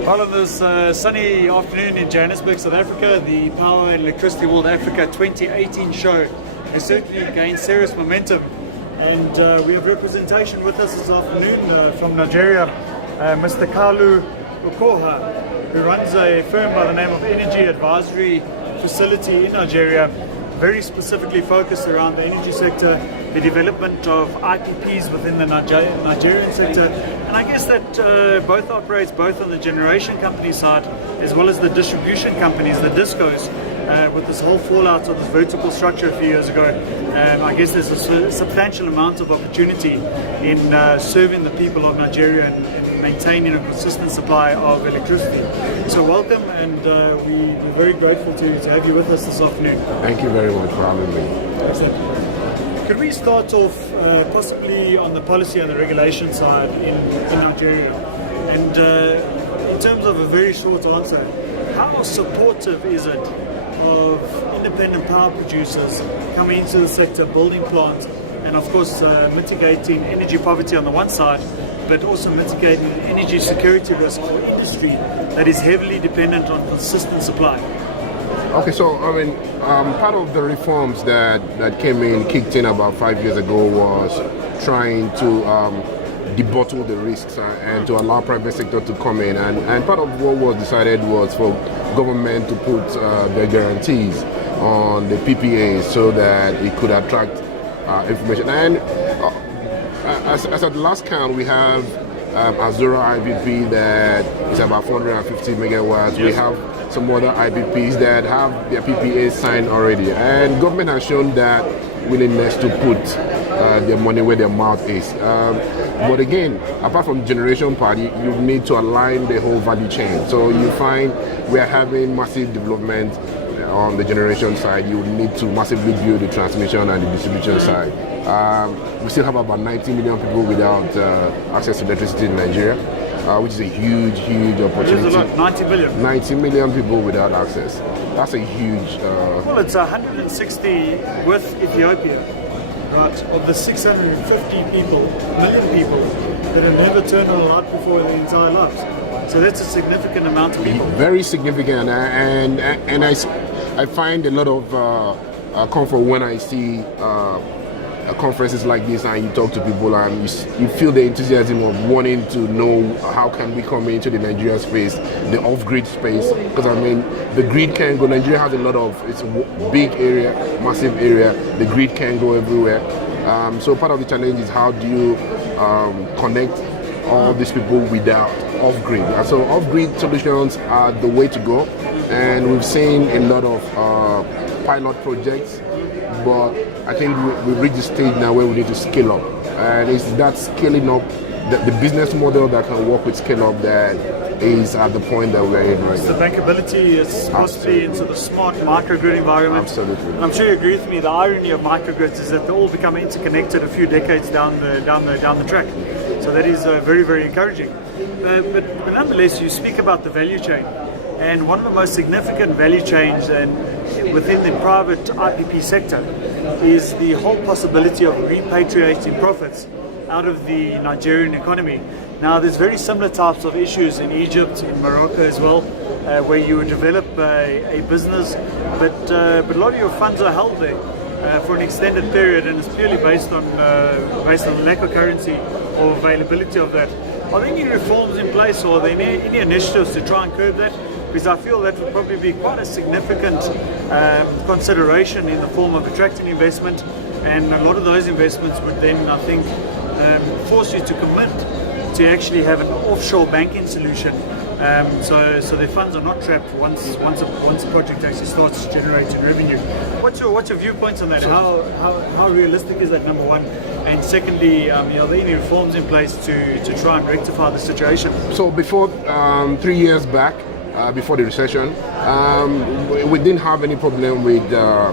Well, on this sunny afternoon in Johannesburg, South Africa, the Power and Electricity World Africa 2018 show has certainly gained serious momentum. And we have representation with us this afternoon from Nigeria, Mr. Kalu Ukoha, who runs a firm by the name of Energy Advisory Facility in Nigeria, very specifically focused around the energy sector, the development of IPPs within the Nigerian sector, and I guess that both operates both on the generation company side as well as the distribution companies, the discos, with this whole fallout of this vertical structure a few years ago. I guess there's a substantial amount of opportunity in serving the people of Nigeria and maintaining a consistent supply of electricity. So welcome, and we're very grateful to have you with us this afternoon. Thank you very much for having me. Excellent. Could we start off possibly on the policy and the regulation side in Nigeria? And in terms of a very short answer, how supportive is it of independent power producers coming into the sector, building plants, and of course mitigating energy poverty on the one side, but also mitigating energy security risk for industry that is heavily dependent on consistent supply? Okay, so I mean, part of the reforms that kicked in about 5 years ago was trying to debottle the risks and to allow private sector to come in. And part of what was decided was for government to put the guarantees on the PPAs so that it could attract information. And as at the last count, we have Azura IPP that is about 450 megawatts. Yes. We have some other IPPs that have their PPAs signed already. And government has shown that willingness to put their money where their mouth is. But again, apart from the generation part, you need to align the whole value chain. So you find we are having massive development on the generation side. You need to massively build the transmission and the distribution side. We still have about 90 million people without access to electricity in Nigeria, which is a huge opportunity. It is a lot, 90 million. 90 million people without access. That's a huge... Well, it's 160 with Ethiopia, right, of the 650 million people that have never turned on a light before in their entire lives. So that's a significant amount of people. Very significant, and I find a lot of comfort when I see conferences like this and you talk to people and you feel the enthusiasm of wanting to know how can we come into the Nigeria space, the off-grid space, because I mean the grid can go. Nigeria has a lot of, it's a big area, massive area, the grid can go everywhere. So part of the challenge is how do you connect all these people without off-grid. And so off-grid solutions are the way to go, and we've seen a lot of pilot projects, but I think we've reached the stage now where we need to scale up. And it's that scaling up, the business model that can work with scale up that is at the point that we're in right now. The bankability is supposed to be into the smart microgrid environment. Absolutely. And I'm sure you agree with me, the irony of microgrids is that they all become interconnected a few decades down the track. So that is very, very encouraging. But nonetheless, you speak about the value chain. And one of the most significant value chains within the private IPP sector is the whole possibility of repatriating profits out of the Nigerian economy. Now, there's very similar types of issues in Egypt, in Morocco as well, where you would develop a business, but a lot of your funds are held there for an extended period, and it's purely based on the lack of currency or availability of that. Are there any reforms in place, or are there any initiatives to try and curb that? Because I feel that would probably be quite a significant consideration in the form of attracting investment, and a lot of those investments would then, I think, force you to commit to actually have an offshore banking solution, so the funds are not trapped once a project actually starts generating revenue. What's your viewpoints on that? How realistic is that, number one? And secondly, are there any reforms in place to try and rectify the situation? So before 3 years back, before the recession, we didn't have any problem with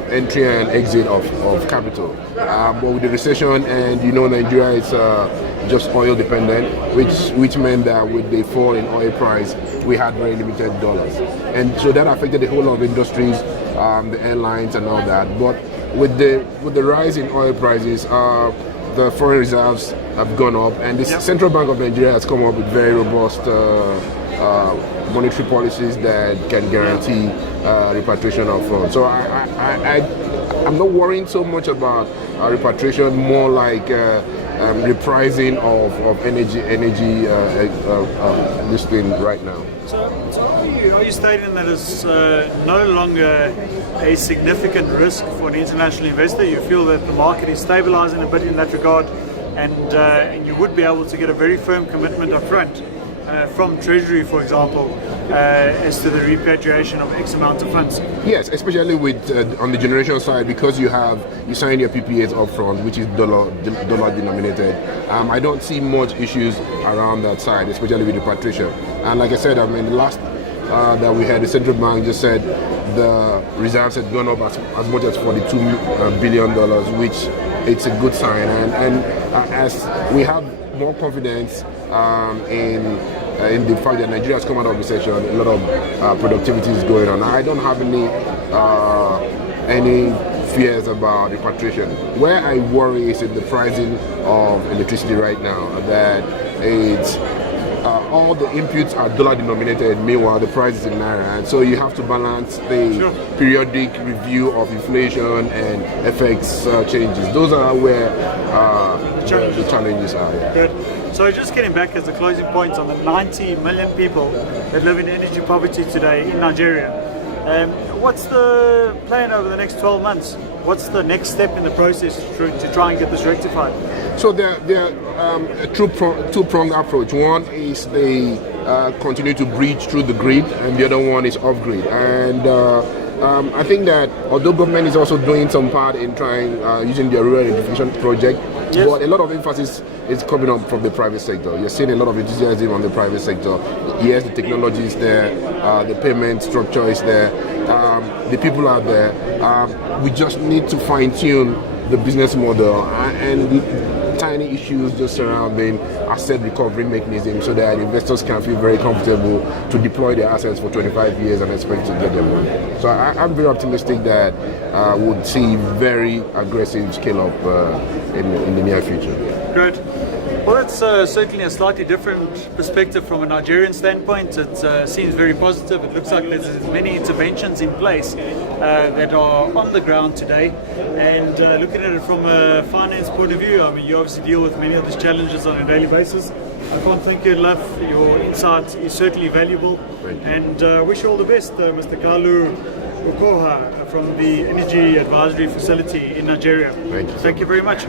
entry and exit of capital. But with the recession, and Nigeria is just oil dependent, which meant that with the fall in oil price, we had very limited dollars, and so that affected the whole lot of industries, the airlines and all that. But with the rise in oil prices, the foreign reserves have gone up, and the Central Bank of Nigeria has come up with very robust monetary policies that can guarantee repatriation of funds. So I'm not worrying so much about repatriation, more like repricing of energy listing right now. So are you stating that it's no longer a significant risk for an international investor? You feel that the market is stabilizing a bit in that regard, and you would be able to get a very firm commitment up front from Treasury, for example, as to the repatriation of X amount of funds? Yes, especially with on the generation side, because you sign your PPAs upfront, which is dollar denominated. I don't see much issues around that side, especially with repatriation. And like I said, the last that we had, the central bank just said the reserves had gone up as much as $42 billion, which it's a good sign. And as we have more confidence in the fact that Nigeria has come out of recession, a lot of productivity is going on. I don't have any fears about repatriation. Where I worry is in the pricing of electricity right now, that it's all the inputs are dollar denominated, meanwhile the price is in naira, and so you have to balance the periodic review of inflation and FX changes. Those are where the challenges are. Yeah. Good. So just getting back as a closing point on the 90 million people that live in energy poverty today in Nigeria, what's the plan over the next 12 months? What's the next step in the process to try and get this rectified? So there are a two-pronged approach. One is they continue to breach through the grid, and the other one is off-grid. And I think that although government is also doing some part in trying using the rural electrification project, yes, but a lot of emphasis is coming up from the private sector. You're seeing a lot of enthusiasm on the private sector. Yes, the technology is there, the payment structure is there, the people are there. We just need to fine-tune the business model and tiny issues just surrounding asset recovery mechanism, so that investors can feel very comfortable to deploy their assets for 25 years and expect to get them money. So I'm very optimistic that we'll see very aggressive scale up in the near future. Great. Well, that's certainly a slightly different perspective from a Nigerian standpoint. It seems very positive. It looks like there's many interventions in place that are on the ground today. And looking at it from a finance point of view, you obviously deal with many of these challenges on a daily basis. I can't thank you enough. Your insight is certainly valuable. And wish you all the best, Mr. Kalu Ukoha from the Energy Advisory Facility in Nigeria. Thank you. Thank you very much.